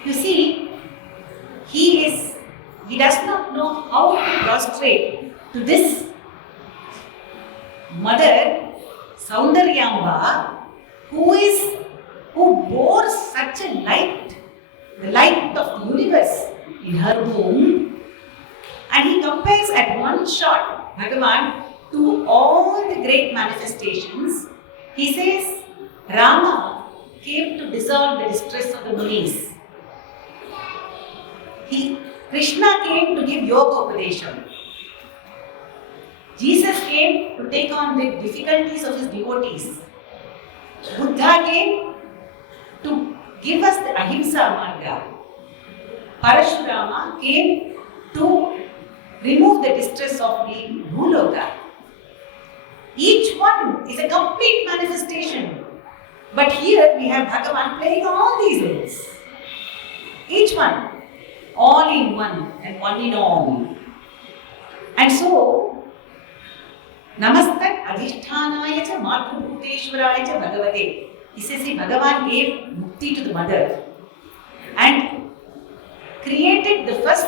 You see, he does not know how to prostrate to this mother, Saundaryamba, who bore such a light, the light of the universe in her womb. And he compares at one shot Bhagavan to all the great manifestations. He says, Rama came to dissolve the distress of the Munis. Krishna came to give yoga upadesham. Jesus came to take on the difficulties of his devotees. Buddha came to give us the ahimsa marga. Parashurama came to remove the distress of the Bhuloka. Each one is a complete manifestation. But here we have Bhagavan playing all these roles. Each one, all in one and one in all. And so, Namaste Adhishthanaya cha Matrabhuteshwaraya cha Bhagavate. He says, see, Bhagavan gave mukti to the mother and created the first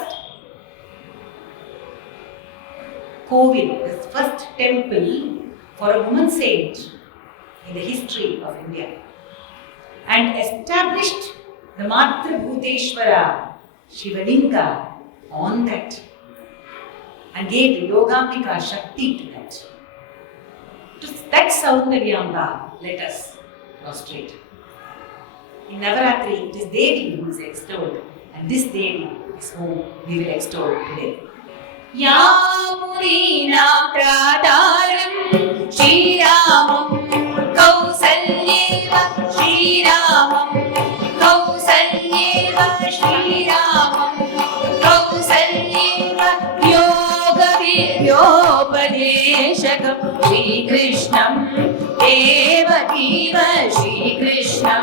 Kovil, the first temple for a woman saint in the history of India, and established the Matrabhuteshwara Shivalinga on that, and gave the Yogambika Shakti to that. To that Saundaryamba, let us prostrate. In Navaratri, it is Devi who is extolled, and this Devi is whom we will extol today. या मुनीनां प्रातारं श्रीरामं कौसल्येव श्रीरामं कौसल्येव श्रीरामं कौसल्येव योगवीर्योपदेशकं श्रीकृष्णं देवकीव श्रीकृष्णं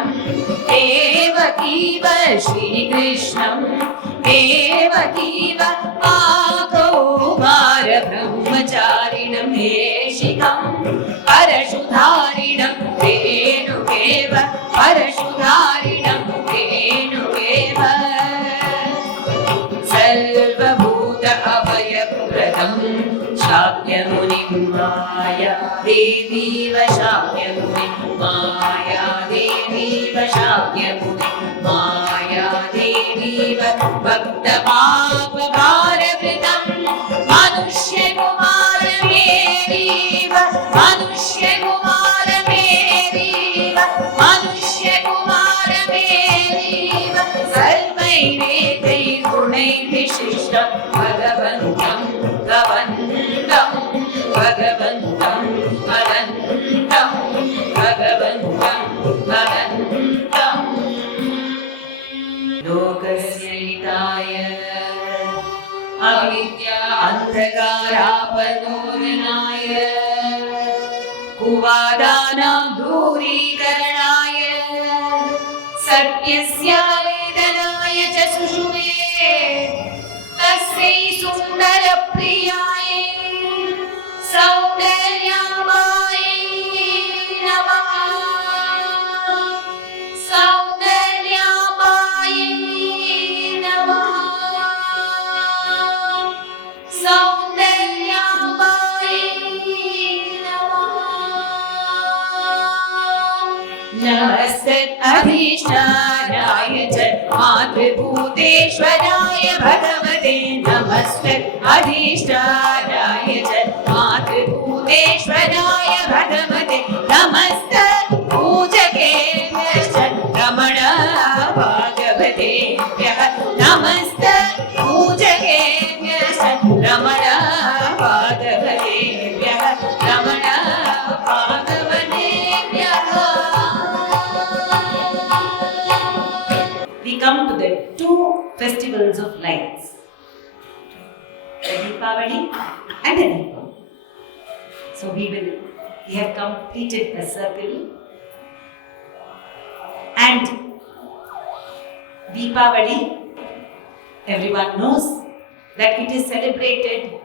देवकीव श्रीकृष्णं देवकीव आकौमार ब्रह्मचारिणं देशिकं परशुधारिणं रेणुकेव परशुधारिणं रेणुकेव सर्वभूत अभयप्रदं शाक्यमुनिं माया देवीव शाक्यमुनिं माया देवीव शाक्यमुनिं माया देवीव भक्तपापभारवृतं मनुष्यकुमारमेरीव मनुष्यकुमारमेरीव मनुष्यकुमारमेरीव सर्वैरेतैः गुणैः विशिष्टं भगवन्तं भगवन्तं भगवन्तं अनन्तं भगवन्तं भगवन्तं लोकस्य हिताय अविद्या अन्धकारापनोदनाय कुवादानां दूरीकरणाय सत्यस्य वेदनाय च सुषुवे तस्यै सुन्दरप्रियाय सौन्दर्याम्बायै नमः सौन्दर्याम्बायै नमः सौन्दर्याम्बायै नमः नमस्ते अधिष्ठानाय च मातृभूतेश्वराय भगवते नमस्ते अधिष्ठानाय च मातृभूतेश्वराय भगवते नमस्ते पूजकेभ्यश्च रमण भागवतेभ्यः नमस्ते पूजकेभ्यश्च रमण भागवतेभ्यः रमण भागवतेभ्यः. We come to the two festivals of lights, the Deepavali and the Deepam. So we have completed the circle, and Deepavali, everyone knows that it is celebrated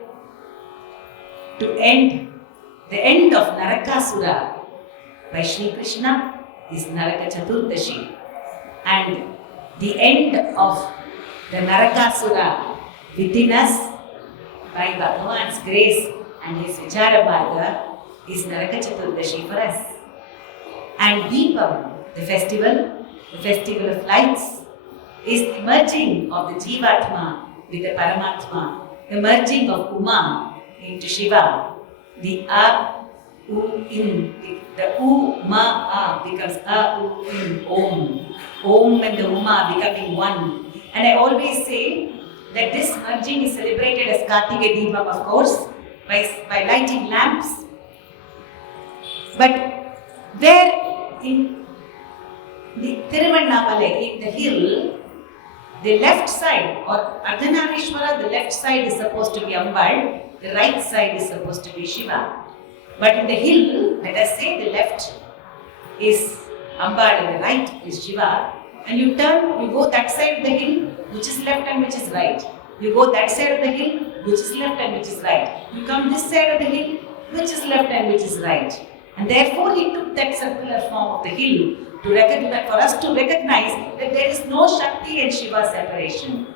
to end the end of Narakasura by Shri Krishna is Naraka Chaturdashi, and the end of the Narakasura within us by Bhagavan's grace and his Vichara Marga is Naraka Chaturdashi for us. And Deepam, the festival of lights, is the merging of the Jivatma with the Paramatma, the merging of Uma into Shiva. The A, U, In, the U, Ma, A becomes A, U, In, Om. Om and the Uma becoming one. And I always say that this merging is celebrated as Kartika Deepam, of course, by lighting lamps. But there in the Tiruvannamalai, in the hill, the left side, or Ardhanarishwara, the left side is supposed to be Ambal, the right side is supposed to be Shiva. But in the hill, let us say the left is Ambal and the right is Shiva. and you turn, you go that side of the hill, which is left and which is right. You go that side of the hill, which is left and which is right. You come this side of the hill, which is left and which is right. And therefore he took that circular form of the hill to recognize, for us to recognize that there is no Shakti and Shiva separation.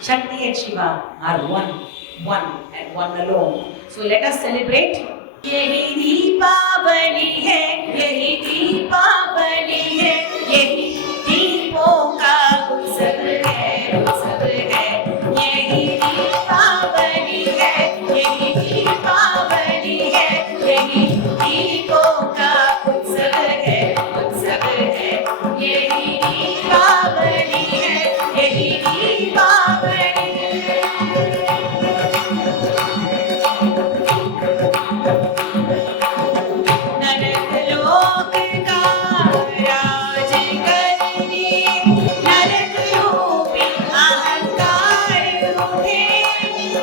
Shakti and Shiva are one and one alone. So let us celebrate. यही दीपावली है, यही दीपावली है, यही दीपों का उत्सव है, उत्सव है। यही दीपावली है, यही दीपावली है, यही दीपों का उत्सव है, उत्सव है। यही दीपावली है, यही दीपावली है। नरक लोक का राज करने, नरक रूपी अहंकार उठे,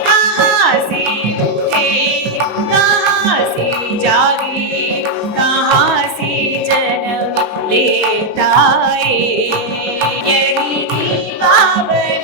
कहाँ से उठे, कहाँ से जागे, कहाँ से जन्म लेता है। यही दीपावली